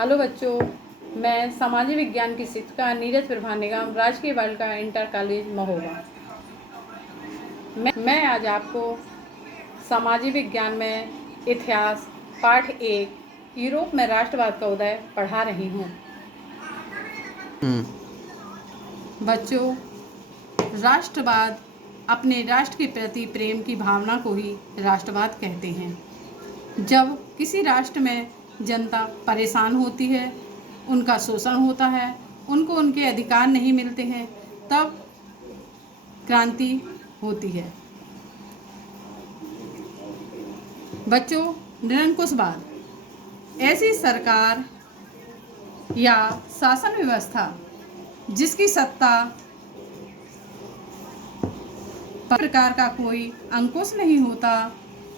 Hello बच्चों, मैं सामाजिक विज्ञान की शिक्षिका नीरज प्रभा निगम, राजकीय बालिका इंटर कॉलेज महोबा। मैं आज आपको सामाजिक विज्ञान में इतिहास पाठ 1 यूरोप में राष्ट्रवाद का उदय पढ़ा रही हूँ। बच्चों, राष्ट्रवाद अपने राष्ट्र के प्रति प्रेम की भावना को ही राष्ट्रवाद कहते हैं। जब किसी राष्ट्र में जनता परेशान होती है, उनका शोषण होता है, उनको उनके अधिकार नहीं मिलते हैं, तब क्रांति होती है। बच्चों, निरंकुशवाद ऐसी सरकार या शासन व्यवस्था जिसकी सत्ता प्रकार का कोई अंकुश नहीं होता।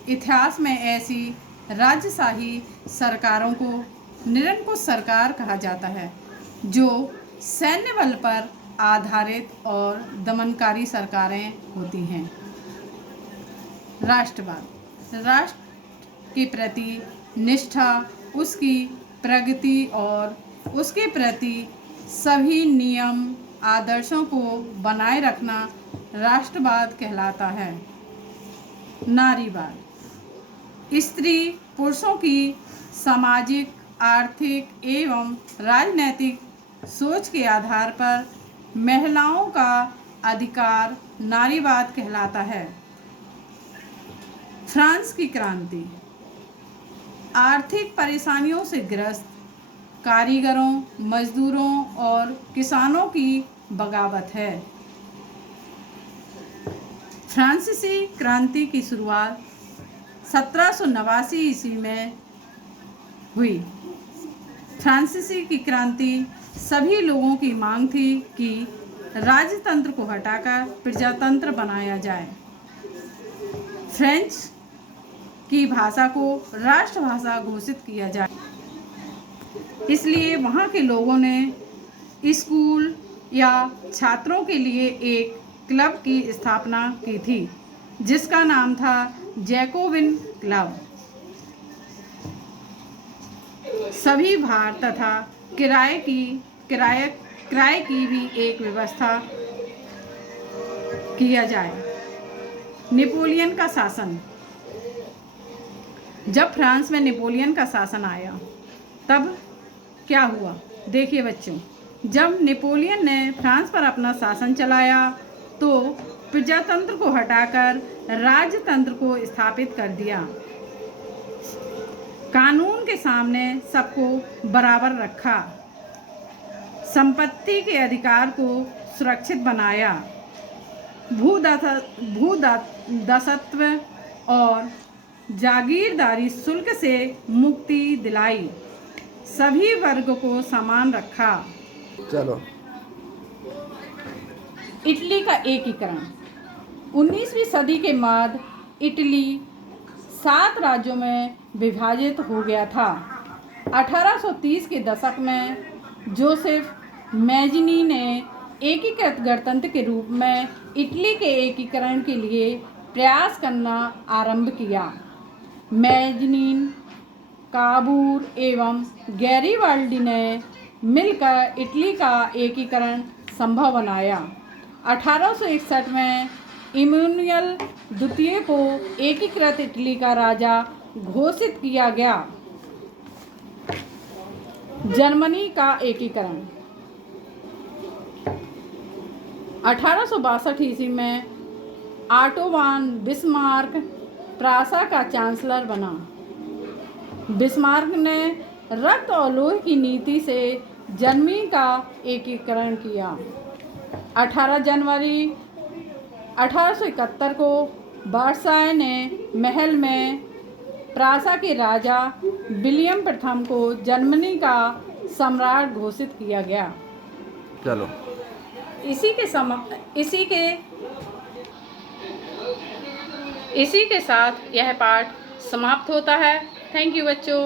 इतिहास में ऐसी राजशाही सरकारों को निरंकुश सरकार कहा जाता है, जो सैन्य बल पर आधारित और दमनकारी सरकारें होती हैं। राष्ट्रवाद राष्ट्र के प्रति निष्ठा, उसकी प्रगति और उसके प्रति सभी नियम आदर्शों को बनाए रखना राष्ट्रवाद कहलाता है। नारीवाद स्त्री पुरुषों की सामाजिक, आर्थिक एवं राजनैतिक सोच के आधार पर महिलाओं का अधिकार नारीवाद कहलाता है। फ्रांस की क्रांति आर्थिक परेशानियों से ग्रस्त कारीगरों, मजदूरों और किसानों की बगावत है। फ्रांसीसी क्रांति की शुरुआत 1789 ईस्वी में हुई। फ्रांसीसी की क्रांति सभी लोगों की मांग थी कि राजतंत्र को हटाकर प्रजातंत्र बनाया जाए। फ्रेंच की भाषा को राष्ट्रभाषा घोषित किया जाए, इसलिए वहाँ के लोगों ने स्कूल या छात्रों के लिए एक क्लब की स्थापना की थी, जिसका नाम था जैकोबिन क्लब। सभी भार तथा किराए की भी एक व्यवस्था किया जाए। नेपोलियन का शासन जब फ्रांस में नेपोलियन का शासन आया, तब क्या हुआ? देखिए बच्चों, जब नेपोलियन ने फ्रांस पर अपना शासन चलाया तो प्रजातंत्र को हटाकर राजतंत्र को स्थापित कर दिया। कानून के सामने सबको बराबर रखा, संपत्ति के अधिकार को सुरक्षित बनाया, भूदासत्व और जागीरदारी शुल्क से मुक्ति दिलाई, सभी वर्ग को समान रखा। चलो। इटली का एकीकरण 19वीं सदी के बाद इटली 7 राज्यों में विभाजित हो गया था। 1830 के दशक में जोसेफ मैज़िनी ने एकीकृत गणतंत्र के रूप में इटली के एकीकरण के लिए प्रयास करना आरंभ किया। मैज़िनी, काबूर एवं गैरिबाल्डी ने मिलकर इटली का एकीकरण संभव बनाया। 1861 में इमैनुएल द्वितीय को एकीकृत इटली का राजा घोषित किया गया। जर्मनी का एकीकरण 1862 ईस्वी में ऑटो वॉन बिस्मार्क प्रासा का चांसलर बना। बिस्मार्क ने रक्त और लोहे की नीति से जर्मनी का एकीकरण किया। 18 जनवरी 1871 को वर्साय ने महल में प्रासा के राजा विलियम प्रथम को जर्मनी का सम्राट घोषित किया गया। चलो। इसी के साथ यह पाठ समाप्त होता है। थैंक यू बच्चों।